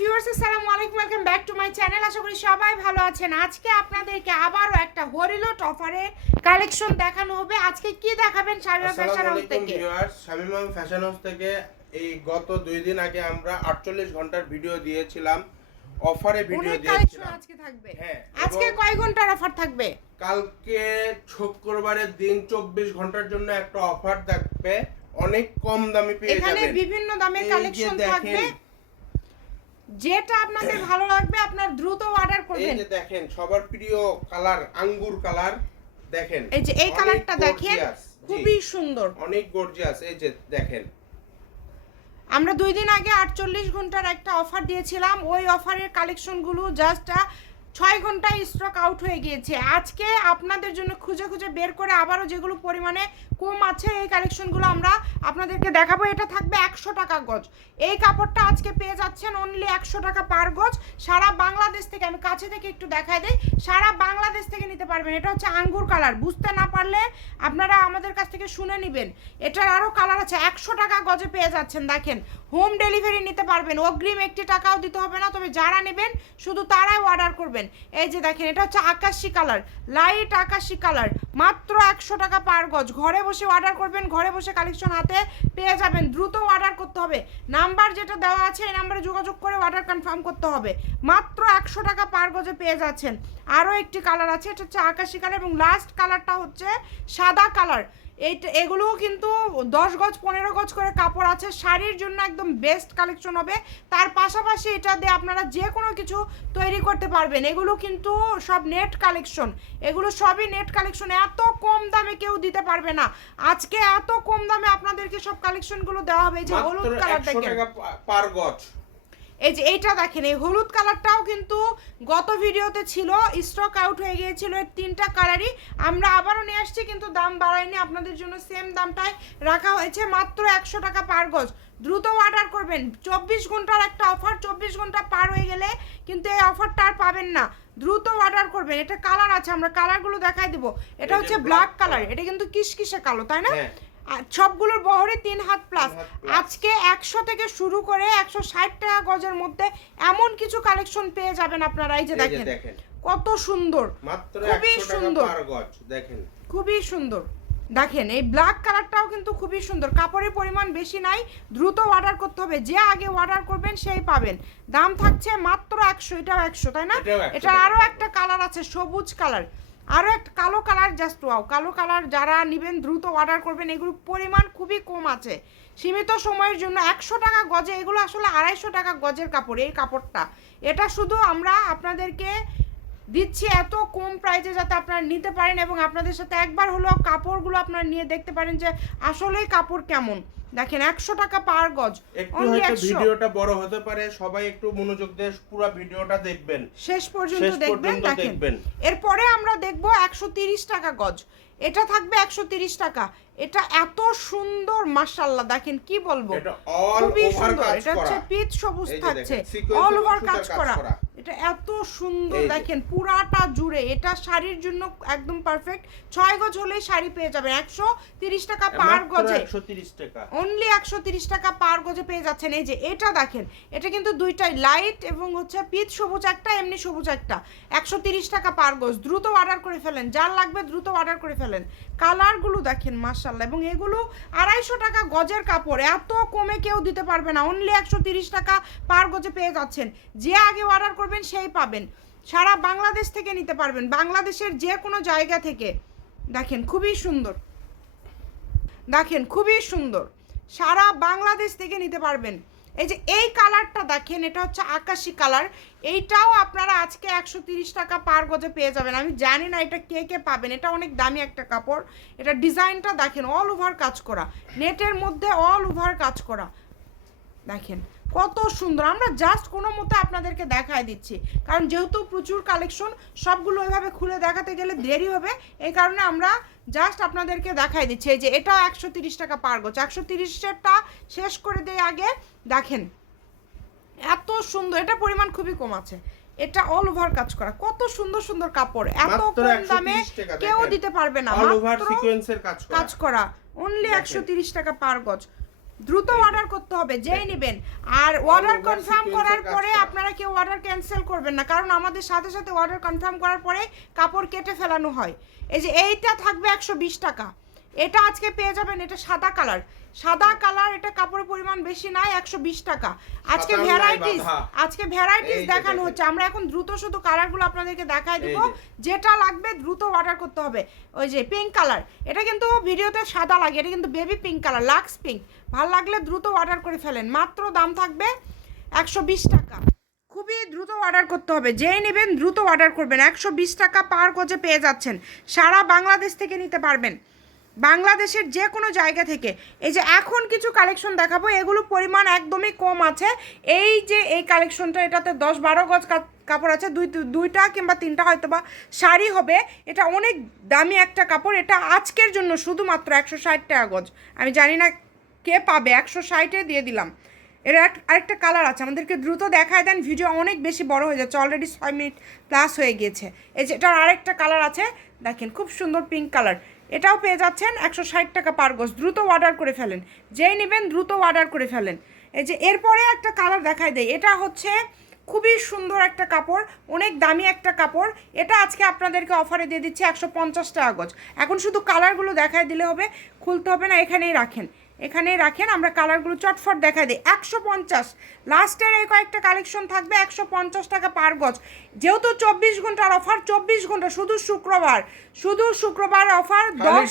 Viewers আসসালামু আলাইকুম welcome back to my channel আশা করি সবাই ভালো আছেন। আজকে আপনাদেরকে আবারও একটা হরিলোট অফারে কালেকশন দেখানো হবে। আজকে কি দেখাবেন শামিমা ফ্যাশন হাউস থেকে? ভিউয়ার্স শামিমা ফ্যাশন হাউস থেকে এই গত দুই দিন আগে আমরা 48 ঘণ্টার ভিডিও দিয়েছিলাম। অফারে ভিডিও দিয়েছিলাম। আজকে থাকবে। হ্যাঁ, আজকে কয় ঘণ্টার অফার থাকবে? কালকে শুক্রবারের দিন 24 ঘণ্টার জন্য একটা অফার থাকবে। অনেক কম দামে পেয়ে যাবেন। এখানে বিভিন্ন দামে এই যে কালেকশন থাকবে। যেটা আপনাদের ভালো লাগবে আপনার দ্রুত অর্ডার করবেন। এই যে দেখেন সবার প্রিয় কালার আঙ্গুর কালার দেখেন। এই যে এই কালারটা দেখেন খুবই সুন্দর। অনেক গর্জিয়াস এই যে দেখেন। আমরা দুই দিন আগে আটচল্লিশ ঘণ্টার একটা অফার দিয়েছিলাম। ওই অফারের কালেকশনগুলো জাস্ট ছয় ঘন্টায় স্টক আউট হয়ে গিয়েছে। আজকে আপনাদের জন্য খুঁজে খুঁজে বের করে আবারও যেগুলো পরিমাণে কম আছে, এই কালেকশনগুলো আমরা আপনাদেরকে দেখাবো। এটা থাকবে একশো টাকা গজ। এই কাপড়টা আজকে পেয়ে যাচ্ছেন অনলি একশো টাকা পার গজ। সারা বাংলাদেশ থেকে, আমি কাছে থেকে একটু দেখাই দিই, সারা বাংলাদেশ থেকে নিতে পারবেন। এটা হচ্ছে আঙ্গুর কালার বুঝতে না পারলে আপনারা আমাদের কাছ থেকে শুনে নেবেন। এটার আরও কালার আছে। একশো টাকা গজে পেয়ে যাচ্ছেন, দেখেন। হোম ডেলিভারি নিতে পারবেন। অগ্রিম একটি টাকাও দিতে হবে না, তবে যারা নেবেন, শুধু তারাই অর্ডার করবেন এই যে দেখেন, এটা হচ্ছে আকাশি কালার লাইট আকাশি কালার। মাত্র একশো টাকা পার গজ। ঘরে বসে অর্ডার করবেন, ঘরে বসে কালেকশন হাতে পেয়ে যাবেন। দ্রুত অর্ডার করতে হবে। নাম্বার যেটা দেওয়া আছে, এই নাম্বারে যোগাযোগ করে অর্ডার কনফার্ম করতে হবে। মাত্র একশো টাকা পার গজে পেয়ে যাচ্ছেন। আরও একটি কালার আছে, এটা হচ্ছে আকাশি কালার এবং লাস্ট কালারটা হচ্ছে সাদা কালার এইটা এগুলোও কিন্তু দশ গজ পনেরো গজ করে কাপড় আছে। শাড়ির জন্য একদম বেস্ট কালেকশন হবে। তার পাশাপাশি এটা দিয়ে আপনারা যে কোনো কিছু তৈরি করতে পারবেন। এগুলো কিন্তু সব নেট কালেকশন এগুলো সবই নেট কালেকশন এত কম দামে কেউ দিতে পারবে না। আজকে এত কম দামে আপনাদেরকে সব কালেকশনগুলো দেওয়া হবে। যে হলুদ কালার 100 দেখেন। পার গজ। এই যে এইটা দেখেন এই হলুদ কালারটাও কিন্তু গত ভিডিওতে ছিল স্টক আউট হয়ে গিয়েছিল এর তিনটা কালারই আমরা আবারও নিয়ে আসছি কিন্তু দাম বাড়ায়নি আপনাদের জন্য সেম দামটাই রাখা হয়েছে মাত্র একশো টাকা পার গজ। দ্রুত অর্ডার করবেন চব্বিশ ঘণ্টার একটা অফার চব্বিশ ঘণ্টা পার হয়ে গেলে কিন্তু এই অফারটা আর পাবেন না। দ্রুত অর্ডার করবেন এটা কালার আছে আমরা কালারগুলো দেখাই দিব। এটা হচ্ছে ব্ল্যাক কালার এটা কিন্তু কিসকিসে কালো তাই না? হ্যাঁ। সবগুলোর বহরে তিন হাত প্লাস। আজকে একশো থেকে শুরু করে একশো ষাট টাকা গজের মধ্যে এমন কিছু কালেকশন পেয়ে যাবেন আপনারা এই যে দেখেন। কত সুন্দর খুবই সুন্দর। দেখেন। খুবই সুন্দর। দেখেন এই ব্ল্যাক কালারটাও কিন্তু খুবই সুন্দর। কাপড়ের পরিমাণ বেশি নাই দ্রুত অর্ডার করতে হবে। যে আগে অর্ডার করবেন সেই পাবেন। দাম থাকছে মাত্র একশো এটাও একশো তাই না? এটা আরও একটা কালার আছে সবুজ কালার আরও একটা কালো কালার জাস্ট ওয়াও কালো কালার যারা নেবেন দ্রুত অর্ডার করবেন, এগুলোর পরিমাণ খুবই কম আছে। সীমিত সময়ের জন্য একশো টাকা গজে, এগুলো আসলে আড়াইশো টাকা গজের কাপড়, এই কাপড়টা। এটা শুধু আমরা আপনাদেরকে দিচ্ছি এত কম প্রাইসে যাতে আপনারা নিতে পারেন এবং আপনাদের সাথে একবার হলেও কাপড়গুলো আপনারা নিয়ে দেখতে পারেন যে আসলেই কাপড় কেমন। দেখেন একশো টাকা পার গজ ভিডিওটা বড় হতে পারে সবাই একটু মনোযোগ দিয়ে পুরো ভিডিওটা দেখবেন। শেষ পর্যন্ত দেখবেন দেখেন। এরপরে আমরা দেখব একশো তিরিশ টাকা গজ। এটা থাকবে একশো তিরিশ টাকা। এটা এত সুন্দর মাশাল্লাহ দেখেন কি বলব? খুবই সুন্দর। এটা হচ্ছে। পিচ সবুজ থাকছে। অল ওভার কাজ করা। এটা এত সুন্দর দেখেন পুরাটা জুড়ে। এটা শাড়ির জন্য একদম পারফেক্ট ছয় গজ হলেই শাড়ি পেয়ে যাবেন। একশো তিরিশ টাকা পার গজে। 130 টাকা। অনলি একশো তিরিশ টাকা পার গজে পেয়ে যাচ্ছেন। এই যে এটা দেখেন এটা কিন্তু দুইটাই লাইট এবং হচ্ছে পিচ সবুজ একটা এমনি সবুজ একটা। একশো তিরিশ টাকা পার গজ। দ্রুত অর্ডার করে ফেলেন। যার লাগবে দ্রুত অর্ডার করে ফেলেন। কালারগুলো দেখেন মার্শাল্লাহ এবং এগুলো আড়াইশো টাকা গজের কাপড়। এত কমে কেউ দিতে পারবে না। অনলি একশো তিরিশ টাকা পার গজে পেয়ে যাচ্ছেন। যে আগে অর্ডার করবেন সেই পাবেন। সারা বাংলাদেশ থেকে নিতে পারবেন। বাংলাদেশের যে কোনো জায়গা থেকে। দেখেন, খুবই সুন্দর। দেখেন, খুবই সুন্দর। সারা বাংলাদেশ থেকে নিতে পারবেন। এই যে, এই কালারটা দেখেন, এটা হচ্ছে আকাশি কালার। এইটাও আপনারা আজকে একশো টাকা পার গজে পেয়ে যাবেন। আমি জানি না এটা কে কে পাবেন। এটা অনেক দামি একটা কাপড়। এটা ডিজাইনটা দেখেন অল ওভার কাজ করা। নেটের মধ্যে অল ওভার কাজ করা। দেখেন কত সুন্দর। আমরা জাস্ট কোনো মতো আপনাদেরকে দেখায় দিচ্ছি। কারণ যেহেতু প্রচুর কালেকশন সবগুলো ওইভাবে খুলে দেখাতে গেলে দেরি হবে। এই কারণে আমরা জাস্ট আপনাদেরকে দেখাই দিচ্ছি। এই যে এটাও একশো তিরিশ টাকা পার গোছ একশো তিরিশেরটা শেষ করে দেই আগে। দেখেন এত সুন্দর। এটা পরিমাণ খুবই কম আছে। এটা অল ওভার কাজ করা। কত সুন্দর সুন্দর কাপড়। এত কম দামে কেউ দিতে পারবে না। অল ওভার সিকোয়েন্সের কাজ করা। কাজ করা। অনলি দেখেন। একশো তিরিশ টাকা পার গজ। দ্রুত অর্ডার করতে হবে যেই নেবেন। আর অর্ডার কনফার্ম করার পরে আপনারা কেউ অর্ডার ক্যান্সেল করবেন না কারণ আমাদের সাথে সাথে অর্ডার কনফার্ম করার পরে কাপড় কেটে ফেলানো হয়। এই যে এইটা থাকবে একশো বিশ টাকা। এটা আজকে পেয়ে যাবেন এটা সাদা কালার। সাদা কালার এটা কাপড়ের পরিমাণ বেশি নাই একশো বিশ টাকা। আজকে ভ্যারাইটিস আজকে ভ্যারাইটিস দেখানো হচ্ছে। আমরা এখন দ্রুত শুধু কালারগুলো আপনাদেরকে দেখায় দিব। যেটা লাগবে দ্রুত অর্ডার করতে হবে। ওই যে পিঙ্ক কালার এটা কিন্তু ভিডিওতে সাদা লাগে এটা কিন্তু baby pink colour lux pink ভালো লাগলে দ্রুত অর্ডার করে ফেলেন। মাত্র দাম থাকবে একশো বিশ টাকা। খুবই দ্রুত অর্ডার করতে হবে। যেই নেবেন দ্রুত অর্ডার করবেন। একশো বিশ টাকা পার গজে পেয়ে যাচ্ছেন। সারা বাংলাদেশ থেকে নিতে পারবেন। বাংলাদেশের যে কোনো জায়গা থেকে। এই যে এখন কিছু কালেকশন দেখাবো এগুলো পরিমাণ একদমই কম আছে। এই যে এই কালেকশনটা এটাতে দশ বারো গজ কাপড় আছে, দুই দুইটা কিংবা তিনটা হয়তো বা শাড়ি হবে। এটা অনেক দামি একটা কাপড়, এটা আজকের জন্য শুধুমাত্র একশো ষাট টাকা গজ। আমি জানি না কে পাবে, একশো ষাটে দিয়ে দিলাম। এর আরেকটা কালার আছে, আমাদেরকে দ্রুত দেখায় দেন ভিডিও অনেক বেশি বড় হয়ে যাচ্ছে অলরেডি ছয় মিনিট প্লাস হয়ে গিয়েছে। এই যে এটার আরেকটা কালার আছে, দেখেন, খুব সুন্দর পিঙ্ক কালার এটাও পেয়ে যাচ্ছেন একশো ষাট টাকা পার গজ দ্রুত অর্ডার করে ফেলেন। যেই নেবেন দ্রুত অর্ডার করে ফেলেন। এই যে এরপরে একটা কালার দেখায় দেয় এটা হচ্ছে খুবই সুন্দর একটা কাপড়, অনেক দামি একটা কাপড়। এটা আজকে আপনাদেরকে অফারে দিয়ে দিচ্ছে একশো পঞ্চাশ টাকা গজ এখন শুধু কালারগুলো দেখায় দিলে হবে, খুলতে হবে না, এখানেই রাখেন। এখানেই রাখেন, আমরা কালারগুলো চটফট দেখাই দিই। একশো পঞ্চাশ লাস্টের এই কয়েকটা কালেকশন থাকবে একশো পঞ্চাশ টাকা পার গজ। যেহেতু চব্বিশ ঘণ্টার অফার চব্বিশ ঘণ্টা শুধু শুক্রবার শুধু শুক্রবার অফার দশ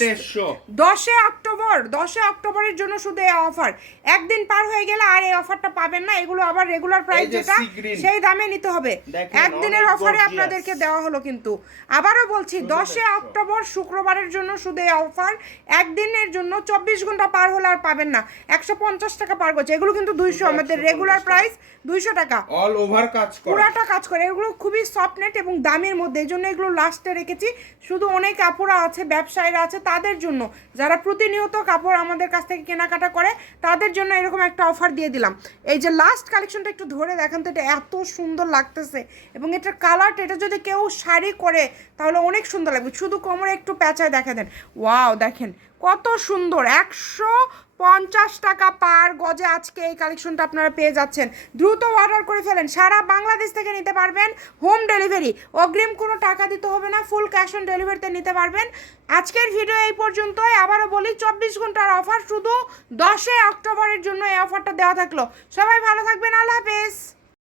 দশে অক্টোবর দশে অক্টোবরের জন্য শুধু এই অফার। একদিন পার হয়ে গেলে আর এই অফারটা পাবেন না এগুলো আবার রেগুলার প্রাইস যেটা সেই দামে নিতে হবে। একদিনের অফারে আপনাদেরকে দেওয়া হলো কিন্তু। আবারও বলছি দশে অক্টোবর শুক্রবারের জন্য শুধু এই অফার একদিনের জন্য চব্বিশ ঘণ্টা পার হলে আর পাবেন না। একশো পঞ্চাশ টাকা পার করছে এগুলো কিন্তু দুইশো আমাদের রেগুলার। প্রাইস দুইশো টাকা। অল ওভার কাজ করা। পুরাটা কাজ করে। এগুলো খুবই সফট নেট এবং দামের মধ্যে। এই জন্য এগুলো লাস্টে রেখেছি। শুধু অনেক কাপড়া আছে ব্যবসায়ীরা আছে তাদের জন্য। যারা প্রতিনিয়ত কাপড় আমাদের কাছ থেকে কেনাকাটা করে তাদের জন্য এরকম একটা অফার দিয়ে দিলাম। এই যে লাস্ট কালেকশনটা একটু ধরে দেখেন তো এটা এত সুন্দর লাগতেছে। এবং এটার কালারটা এটা যদি কেউ শাড়ি করে তাহলে অনেক সুন্দর লাগবে। শুধু কোমরে একটু প্যাঁচায় দেখা দেন। ওয়াও দেখেন। কত সুন্দর, একশো পঞ্চাশ টাকা পার গজে আজকে এই কালেকশনটা আপনারা পেয়ে যাচ্ছেন। দ্রুত অর্ডার করে ফেলেন, সারা বাংলাদেশ থেকে নিতে পারবেন হোম ডেলিভারি অগ্রিম কোনো টাকা দিতে হবে না ফুল ক্যাশ অন ডেলিভারিতে নিতে পারবেন। আজকের ভিডিও এই পর্যন্তই, আবারও বলি, চব্বিশ ঘণ্টার অফার শুধু দশই অক্টোবরের জন্য এই অফারটা দেওয়া থাকল। সবাই ভালো থাকবেন, আল্লাহ হাফেজ।